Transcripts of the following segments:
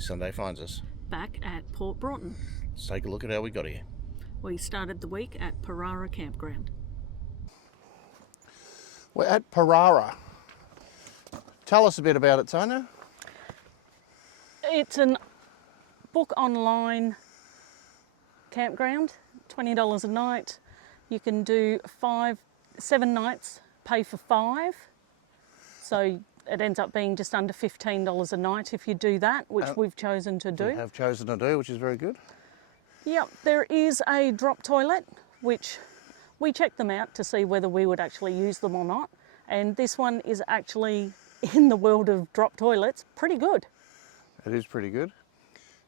this Sunday finds us back at Port Broughton. Let's take a look at how we got here. We started the week at Parara campground. We're at Parara. Tell us a bit about it, Tanya. It's an book online campground, $20 a night. You can do 7 nights, pay for 5. So it ends up being just under $15 a night if you do that, which we've chosen to do. We have chosen to do, which is very good. Yep, there is a drop toilet, which we checked them out to see whether we would actually use them or not. And this one is actually, in the world of drop toilets, pretty good. It is pretty good.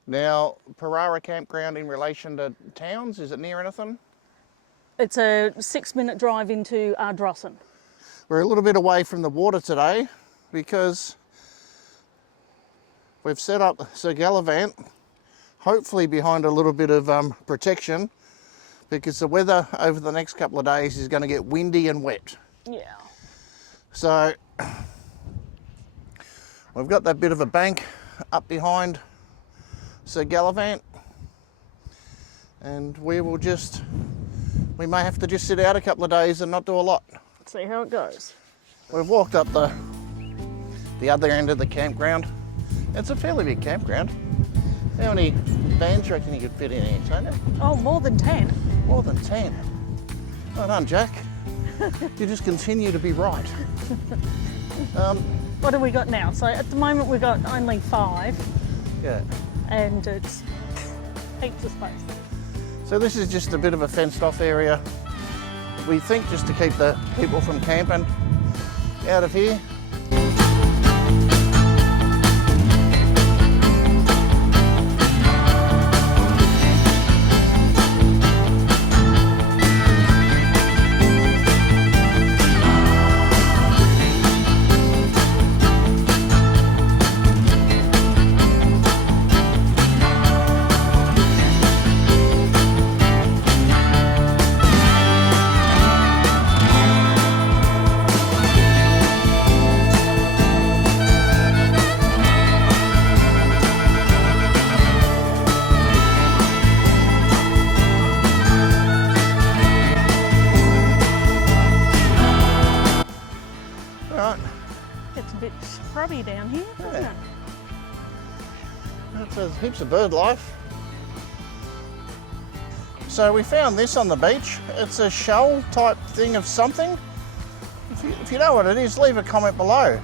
Now, Parara campground in relation to towns, is it near anything? It's a 6-minute drive into Ardrossan. We're a little bit away from the water today because we've set up Sir Gallivant, hopefully behind a little bit of protection, because the weather over the next couple of days is going to get windy and wet. Yeah. So we've got that bit of a bank up behind Sir Gallivant, and we may have to just sit out a couple of days and not do a lot. See how it goes. We've walked up the other end of the campground. It's a fairly big campground. How many vans do you reckon you could fit in here, Tanya? Oh, more than 10. More than 10. Well done, Jack. You just continue to be right. What have we got now? So at the moment we've got only 5. Yeah. And it's heaps of space. So this is just a bit of a fenced off area. We think just to keep the people from camping out of here. It's a bit scrubby down here, doesn't it? There's heaps of bird life. So we found this on the beach. It's a shell type thing of something. If you know what it is, leave a comment below.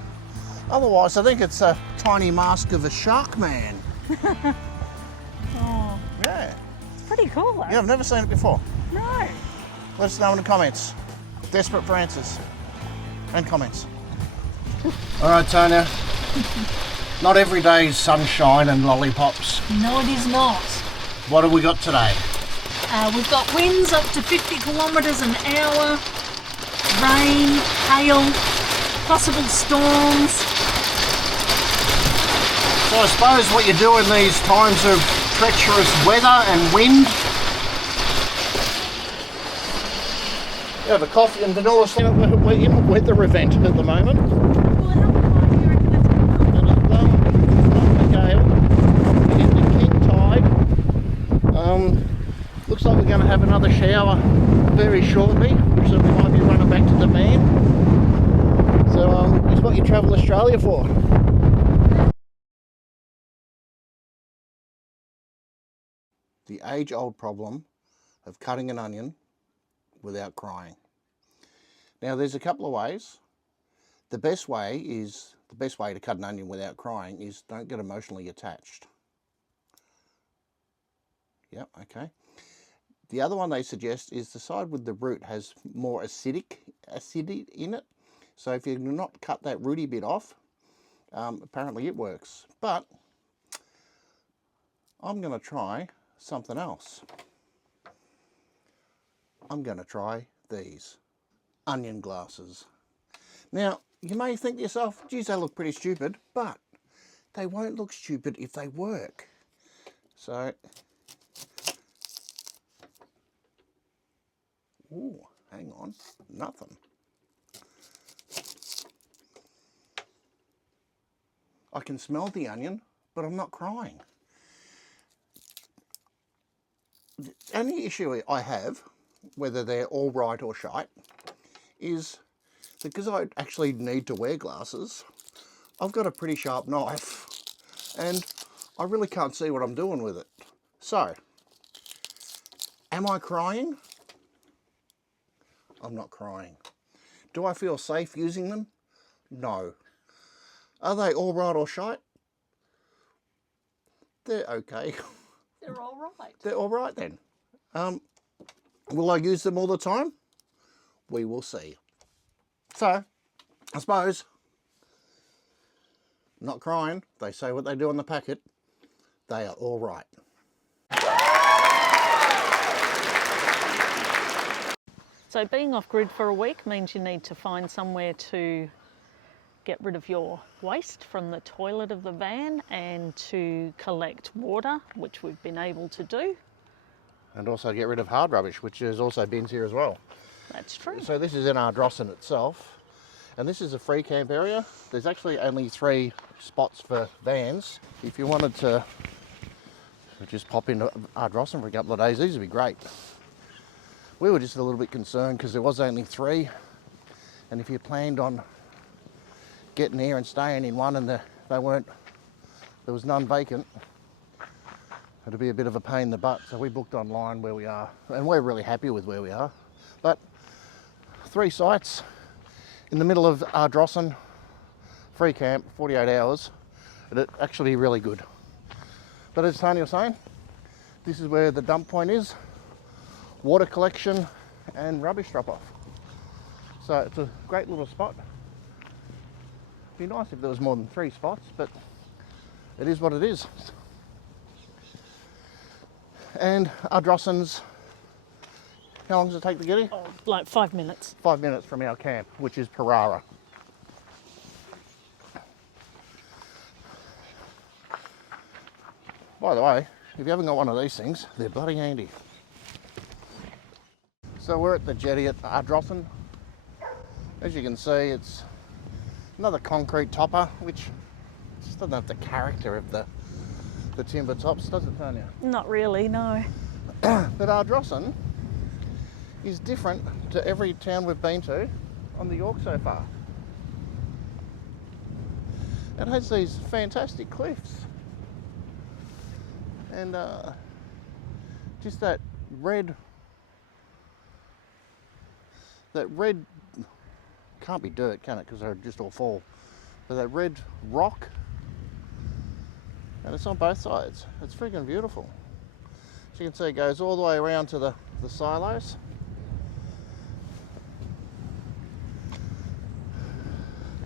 Otherwise, I think it's a tiny mask of a shark man. Oh, Yeah. it's pretty cool though. Yeah, I've never seen it before. No. Let us know in the comments. Desperate for answers and comments. All right, Tanya. Not every day is sunshine and lollipops. No, it is not. What have we got today? We've got winds up to 50 kilometres an hour, rain, hail, possible storms. So I suppose what you do in these times of treacherous weather and wind, you have a coffee and vanilla. We're in a weather event at the moment. Well, how high do you reckon it's going to go? And it's blowing from the gale. We're getting king tide. Looks like we're going to have another shower very shortly, so we might be running back to the van. So it's what you travel Australia for. The age-old problem of cutting an onion without crying. Now there's a couple of ways. The best way to cut an onion without crying is don't get emotionally attached. Yep, okay. The other one they suggest is the side with the root has more acidity in it. So if you do not cut that rooty bit off, apparently it works. But I'm going to try something else. I'm going to try these onion glasses. Now, you may think to yourself, geez, they look pretty stupid, but they won't look stupid if they work. So, ooh, hang on, nothing. I can smell the onion, but I'm not crying. The only issue I have, whether they're all right or shite, is because I actually need to wear glasses, I've got a pretty sharp knife and I really can't see what I'm doing with it. So, am I crying? I'm not crying. Do I feel safe using them? No. Are they all right or shite? They're okay. They're all right. They're all right then. Will I use them all the time? We will see. So, I suppose, not crying. They say what they do on the packet. They are all right. So being off-grid for a week means you need to find somewhere to get rid of your waste from the toilet of the van and to collect water, which we've been able to do. And also get rid of hard rubbish, which is also bins here as well. That's true. So this is in Ardrossan itself, and this is a free camp area. There's actually only 3 spots for vans. If you wanted to just pop into Ardrossan for a couple of days, these would be great. We were just a little bit concerned because there was only 3, and if you planned on getting here and staying in one and there was none vacant, it'd be a bit of a pain in the butt. So we booked online where we are, and we're really happy with where we are. But 3 sites in the middle of Ardrossan, free camp, 48 hours. It's actually really good. But as Tanya was saying, this is where the dump point is, water collection and rubbish drop off. So it's a great little spot. It'd be nice if there was more than 3 spots, but it is what it is. And Ardrossan's, how long does it take to get here? Oh, like 5 minutes. 5 minutes from our camp, which is Parara. By the way, if you haven't got one of these things, they're bloody handy. So we're at the jetty at Ardrossan. As you can see, it's another concrete topper, which just doesn't have the character of the timber tops, does it, Tanya? Not really, no. But Ardrossan is different to every town we've been to on the Yorke so far. It has these fantastic cliffs. And just that red, can't be dirt, can it? Because they're just all fall. But that red rock, and it's on both sides. It's freaking beautiful. As you can see, it goes all the way around to the silos.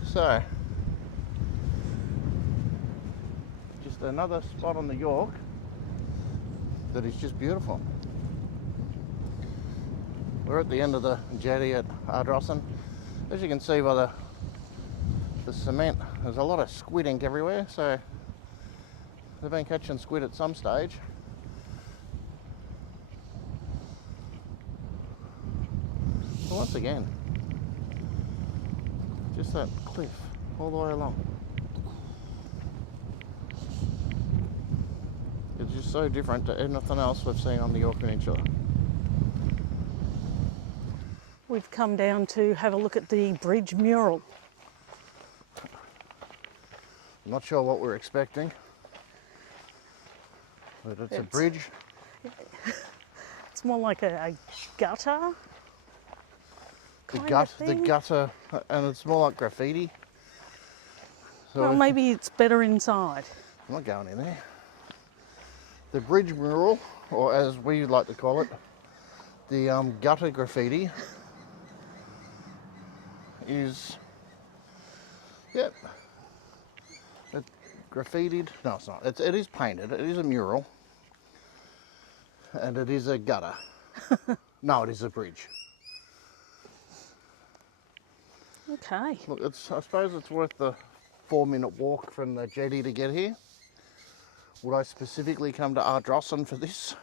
So, just another spot on the Yorke that is just beautiful. We're at the end of the jetty at Ardrossan. As you can see by the cement, there's a lot of squid ink everywhere, so they've been catching squid at some stage. So once again, just that cliff all the way along. It's just so different to anything else we've seen on the Yorke Peninsula. We've come down to have a look at the bridge mural. I'm not sure what we're expecting, but it's a bridge. It's more like a gutter. The gutter, and it's more like graffiti. So Well, maybe it's better inside. I'm not going in there. The bridge mural, or as we like to call it, the gutter graffiti, is, yep, it's graffitied. No, it's not. It is painted. It is a mural, and it is a gutter. No, it is a bridge. Okay. Look, I suppose it's worth the 4-minute walk from the jetty to get here. Would I specifically come to Ardrossan for this?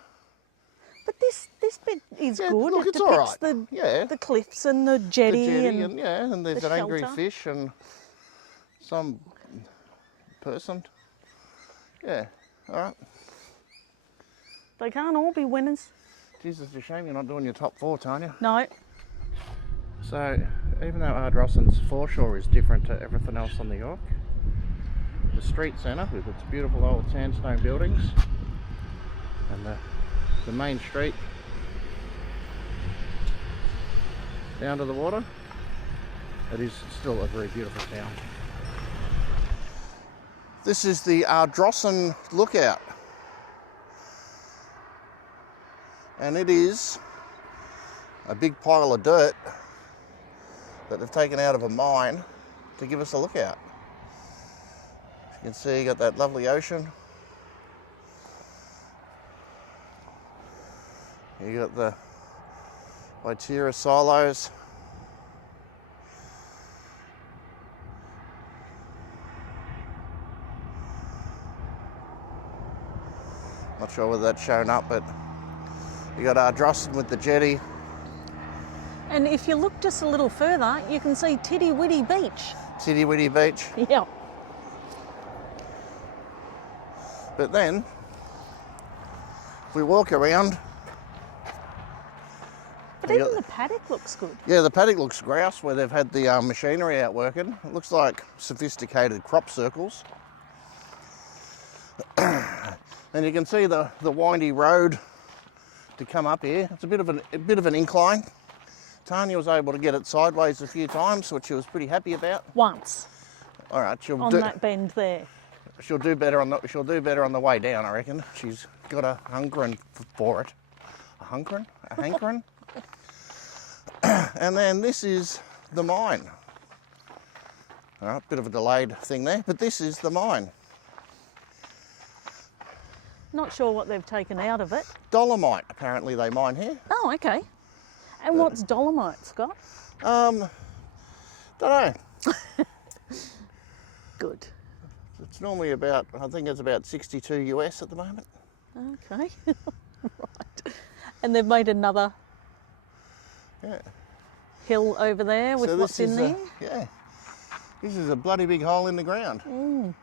But this bit is Yeah, good. look, It it's all depicts right. the cliffs and the jetty, And there's the an angry shelter. fish and some person Yeah, all right. They can't all be winners. Geez, it's a shame you're not doing your top 4, Tanya. No. So, even though Ardrosson's foreshore is different to everything else on the Yorke, the street centre with its beautiful old sandstone buildings and the main street down to the water, it is still a very beautiful town. This is the Ardrosson lookout, and it is a big pile of dirt that they've taken out of a mine to give us a lookout. As you can see, you got that lovely ocean. You got the Waitira silos. Not sure whether that's shown up, but you got Ardrosson with the jetty. And if you look just a little further, you can see Tiddy Widdy Beach. Tiddy Widdy Beach. Yeah. But then, if we walk around... But even the paddock looks good. Yeah, the paddock looks grouse where they've had the machinery out working. It looks like sophisticated crop circles. And you can see the windy road to come up here. It's a bit of an incline. Tanya was able to get it sideways a few times, which she was pretty happy about. Once. All right, on that bend there. She'll do better on the way down, I reckon. She's got a hunkering for it. A hunkering? A hankering? And then this is the mine. All right, bit of a delayed thing there, but this is the mine. Not sure what they've taken out of it. Dolomite, apparently they mine here. Oh, okay. And what's dolomite, Scott? Don't know. Good. It's normally about, I think it's about 62 US at the moment. Okay. Right. And they've made another hill over there with what's in there. Yeah. This is a bloody big hole in the ground.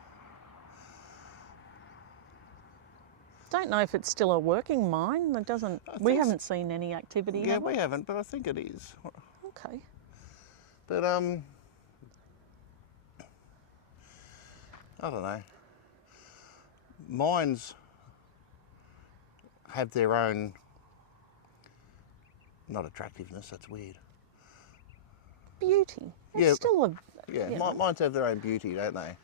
Don't know if it's still a working mine. It doesn't. We haven't seen any activity. Yeah, we haven't, but I think it is. Okay. But I don't know. Mines have their own, not attractiveness. That's weird. Beauty. It's still a. Yeah, mines have their own beauty, don't they?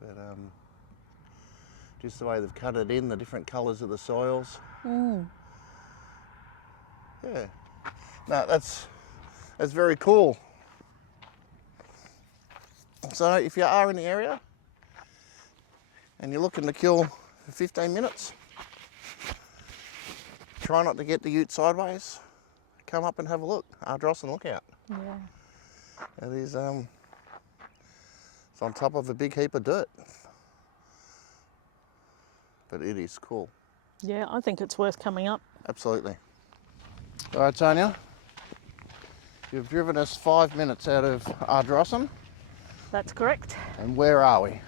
But just the way they've cut it in, the different colours of the soils. Yeah. No, that's very cool. So if you are in the area and you're looking to kill for 15 minutes, try not to get the ute sideways. Come up and have a look. Ardrosson lookout. Yeah. It is it's on top of a big heap of dirt. But it is cool. Yeah, I think it's worth coming up. Absolutely. All right, Tanya. You've driven us 5 minutes out of Ardrosson. That's correct. And where are we?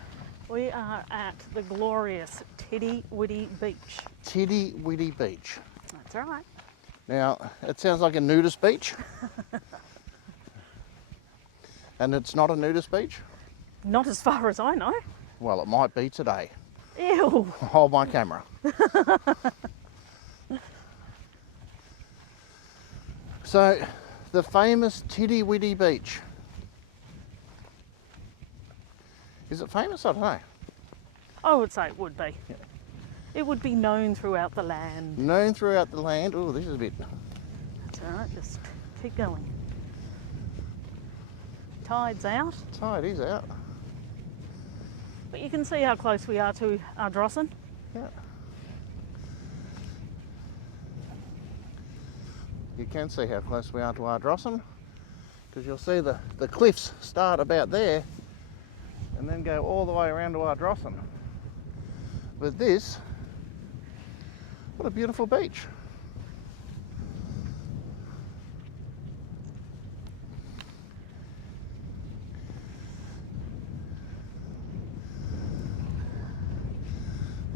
We are at the glorious Tiddy Widdy Beach. Tiddy Widdy Beach. That's right. Now, it sounds like a nudist beach. And it's not a nudist beach? Not as far as I know. Well, it might be today. Ew. Hold my camera. So, the famous Tiddy Widdy Beach. Is it famous? I don't know. I would say it would be. Yeah. It would be known throughout the land. Known throughout the land. Oh, this is a bit... That's all right, just keep going. Tide's out. Tide is out. But you can see how close we are to Ardrosson. Yeah. You can see how close we are to Ardrosson, because you'll see the cliffs start about there and then go all the way around to Ardrosson. But this, what a beautiful beach.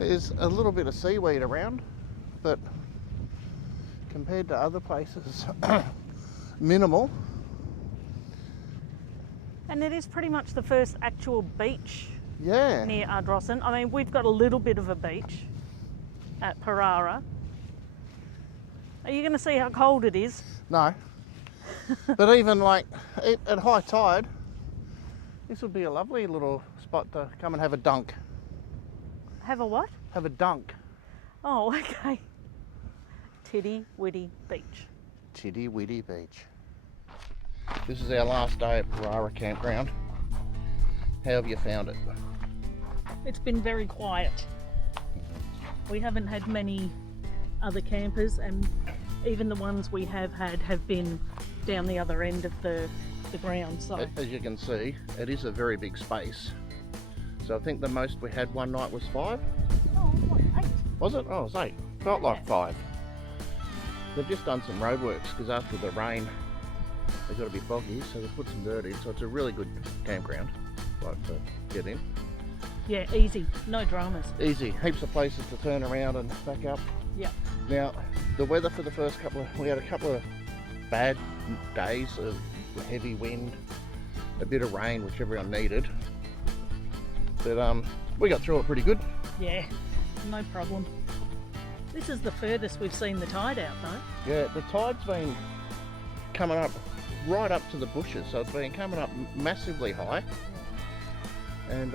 There's a little bit of seaweed around, but compared to other places, minimal. And it is pretty much the first actual beach Yeah. near Ardrossan. I mean, we've got a little bit of a beach at Parara. Are you going to see how cold it is? No. But even like at high tide, this would be a lovely little spot to come and have a dunk. Have a what? Have a dunk. Oh, okay. Tiddy Widdy Beach. Tiddy Widdy Beach. This is our last day at Parara campground. How have you found it? It's been very quiet. We haven't had many other campers, and even the ones we have had have been down the other end of the ground. So As you can see, it is a very big space. So I think the most we had one night was 5. oh, what, 8? Was it? Oh, it was 8. Felt like 5. They've just done some roadworks because after the rain, they've got to be foggy, so they've put some dirt in. So it's a really good campground, like to get in. Yeah, easy, no dramas. Easy, heaps of places to turn around and back up. Yeah. Now, the weather for the first we had a couple of bad days of heavy wind, a bit of rain, which everyone needed. But we got through it pretty good. Yeah, no problem. This is the furthest we've seen the tide out though. Yeah, the tide's been coming up right up to the bushes, so it's been coming up massively high. And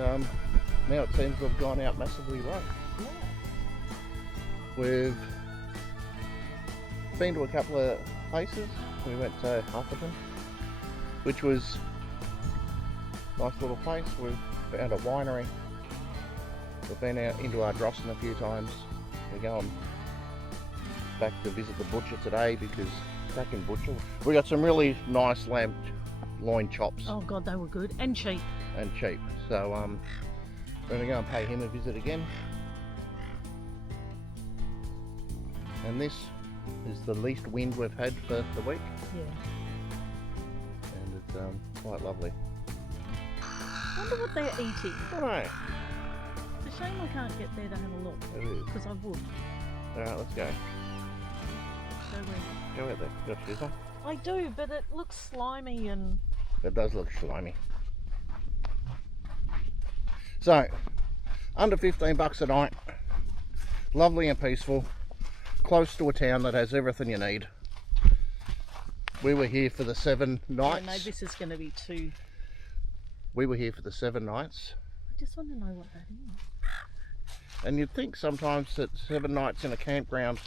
now it seems to have gone out massively low. Yeah. We've been to a couple of places. We went to Huffleton, which was a nice little place. We've found a winery. We've been out into Ardrossan a few times. We're going back to visit the butcher today because back in butcher we got some really nice lamb loin chops. Oh god, they were good and cheap. And cheap. So we're going to go and pay him a visit again. And this is the least wind we've had for the week. Yeah. And it's quite lovely. I wonder what they're eating. I know. It's a shame I can't get there to have a look. It is. Because I would. Alright, let's go. So weird. Go out there. You got shoes on? I do, but it looks slimy and... It does look slimy. So, under 15 bucks a night. Lovely and peaceful. Close to a town that has everything you need. We were here for the 7 nights. Oh, no, this is going to be too... We were here for the 7 nights. I just want to know what that is. And you'd think sometimes that 7 nights in a campground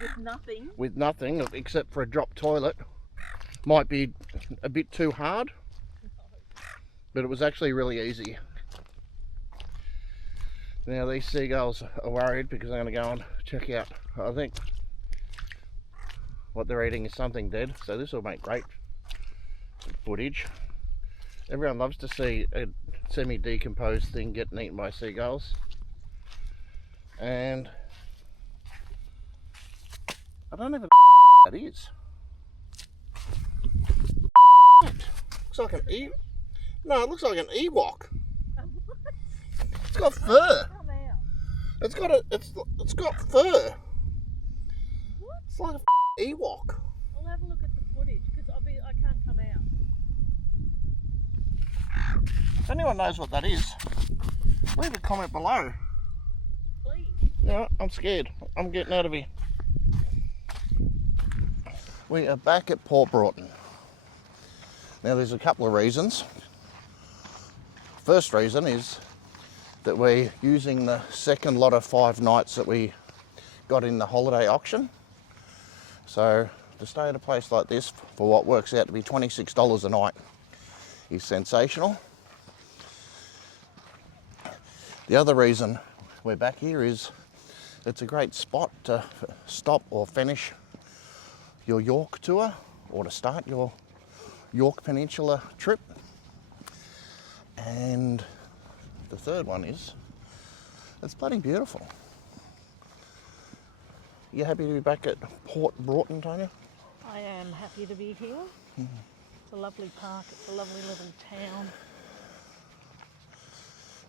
With nothing? With nothing except for a drop toilet might be a bit too hard. But it was actually really easy. Now these seagulls are worried because I'm going to go and check out, I think what they're eating is something dead, so this will make great footage. Everyone loves to see a semi-decomposed thing getting eaten by seagulls. And I don't know what that is. Looks like an eel. No, it looks like an Ewok. It's got fur. Come out. It's got fur. What? It's like a Ewok. I'll have a look at the footage because I can't come out. If anyone knows what that is, leave a comment below. Please. Yeah, I'm scared. I'm getting out of here. We are back at Port Broughton. Now there's a couple of reasons. First reason is that we're using the second lot of 5 nights that we got in the holiday auction. So to stay at a place like this for what works out to be $26 a night is sensational. The other reason we're back here is it's a great spot to stop or finish your Yorke tour or to start your Yorke Peninsular trip. And the third one is it's bloody beautiful. You happy to be back at Port Broughton, Tanya? I am happy to be here. It's a lovely park. It's a lovely little town.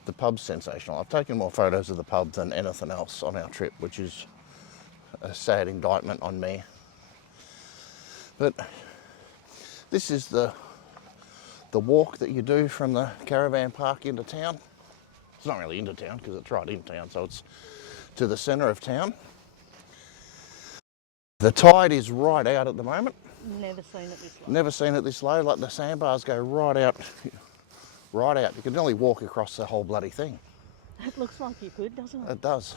the pub's sensational. I've taken more photos of the pub than anything else on our trip, which is a sad indictment on me. But this is the walk that you do from the caravan park into town. It's not really into town because it's right in town, so it's to the centre of town. The tide is right out at the moment. Never seen it this low. Never seen it this low. Like the sandbars go right out, right out. You can nearly walk across the whole bloody thing. It looks like you could, doesn't it? It does.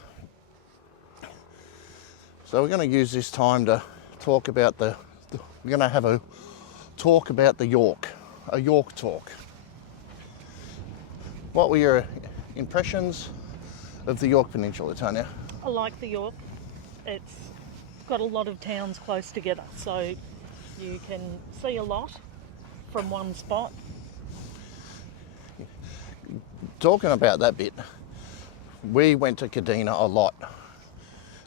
So we're going to use this time to talk about we're going to have a talk about the Yorke, a Yorke talk. What were your impressions of the Yorke Peninsula, Tanya? I like the Yorke. It's got a lot of towns close together, so you can see a lot from one spot. Talking about that bit, we went to Kadina a lot,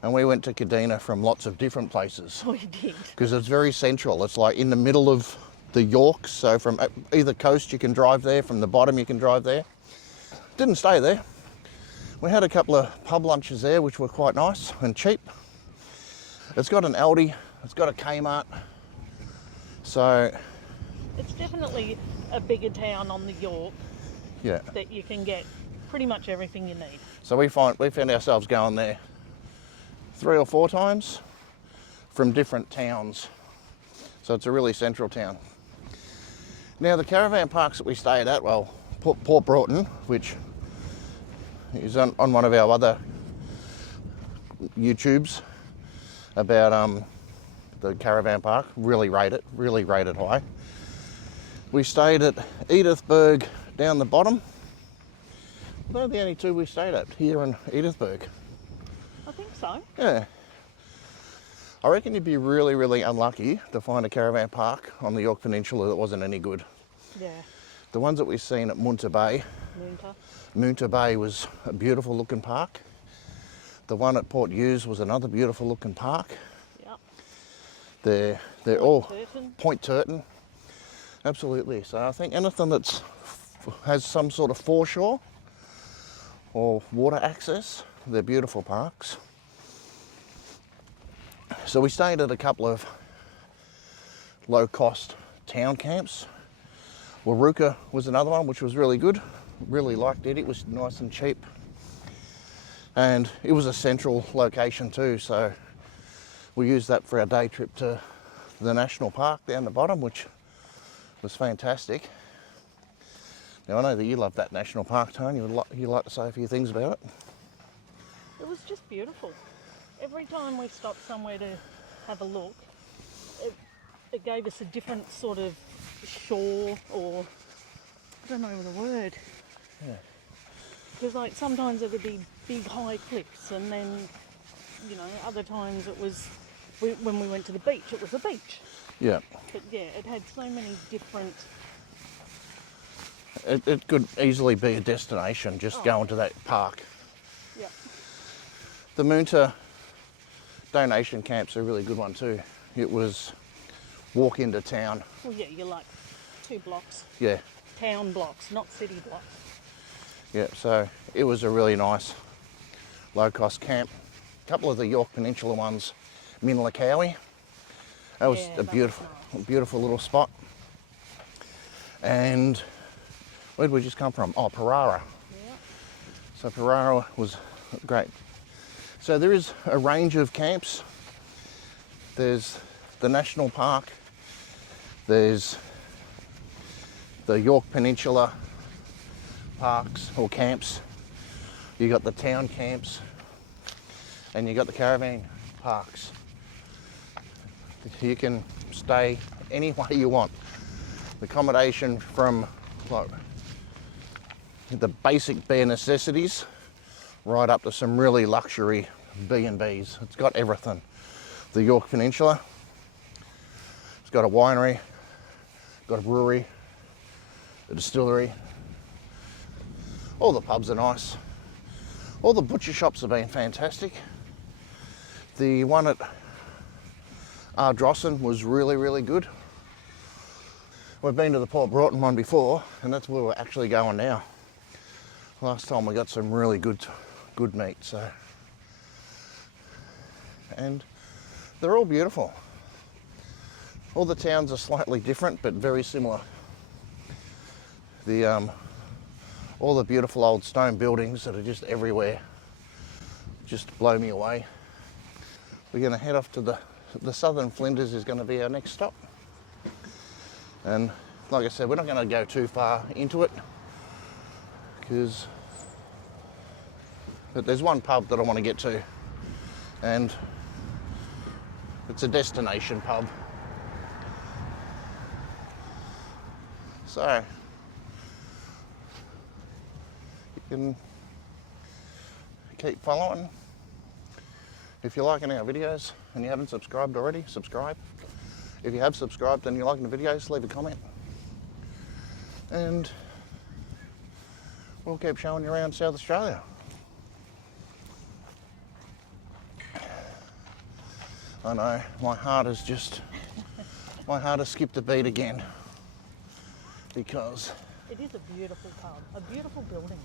and we went to Kadina from lots of different places. Oh, you did? Because it's very central. It's like in the middle of the Yorke, so from either coast you can drive there, from the bottom you can drive there. Didn't stay there. We had a couple of pub lunches there, which were quite nice and cheap. It's got an Aldi, it's got a Kmart, so... It's definitely a bigger town on the Yorke. Yeah. That you can get pretty much everything you need. So we found ourselves going there 3 or 4 times from different towns. So it's a really central town. Now the caravan parks that we stayed at, well, Port Broughton, which is on one of our other YouTubes about the caravan park, really rated high. We stayed at Edithburgh down the bottom. They're the only 2 we stayed at here in Edithburgh. I think so. Yeah. I reckon you'd be really, really unlucky to find a caravan park on the Yorke Peninsula that wasn't any good. Yeah. The ones that we've seen at Munter Bay, Munter Bay was a beautiful looking park. The one at Port Hughes was another beautiful looking park. Yep. They're all Turton. Point Turton. Absolutely. So I think anything that's has some sort of foreshore or water access, they're beautiful parks. So we stayed at a couple of low-cost town camps. Waruka was another one, which was really good. Really liked it. It was nice and cheap. And it was a central location too, so we used that for our day trip to the national park down the bottom, which was fantastic. Now I know that you love that national park, Tony. You'd like to say a few things about it? It was just beautiful. Every time we stopped somewhere to have a look, it gave us a different sort of shore, or I don't know the word. Yeah. Because like sometimes it would be big high cliffs, and then, you know, other times it was, when we went to the beach, it was a beach. Yeah. But yeah, it had so many different... It could easily be a destination, just going to that park. Yeah. The Munter donation camp's a really good one too. It was walk into town. Well, yeah, you're like 2 blocks. Yeah. Town blocks, not city blocks. Yeah, so it was a really nice low-cost camp. A couple of the Yorke Peninsula ones, Minlakawi. That was a beautiful little spot. And where did we just come from? Oh, Parara. Yeah. So Parara was great. So there is a range of camps. There's the national park. There's the Yorke Peninsula parks or camps. You got the town camps, and you got the caravan parks. You can stay any way you want. The accommodation from like the basic bare necessities right up to some really luxury B&Bs. It's got everything. The Yorke Peninsula, it's got a winery, got a brewery, a distillery. All the pubs are nice. All the butcher shops have been fantastic. The one at Ardrossan was really, really good. We've been to the Port Broughton one before, and that's where we're actually going now. Last time we got some really good meat, so. And they're all beautiful. All the towns are slightly different, but very similar. All the beautiful old stone buildings that are just everywhere just blow me away. We're going to head off to the southern Flinders is going to be our next stop. And like I said, we're not going to go too far into it but there's one pub that I want to get to, and it's a destination pub. So you can keep following. If you're liking our videos and you haven't subscribed already, subscribe. If you have subscribed and you're liking the videos, leave a comment. And we'll keep showing you around South Australia. I know, my heart has skipped a beat again because It is a beautiful pub, a beautiful building.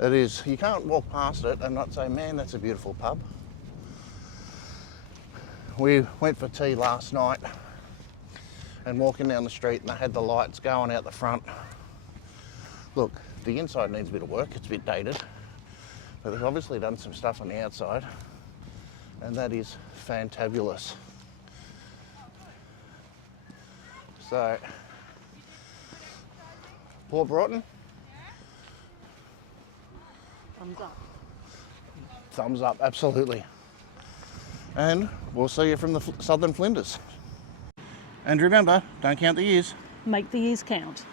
it is. You can't walk past it and not say, man, that's a beautiful pub. We went for tea last night and walking down the street and they had the lights going out the front. Look, the inside needs a bit of work, it's a bit dated, but they've obviously done some stuff on the outside, and that is fantabulous. So, Port Broughton, Thumbs up. thumbs up, absolutely. And we'll see you from the southern Flinders. And remember, don't count the years. Make the years count.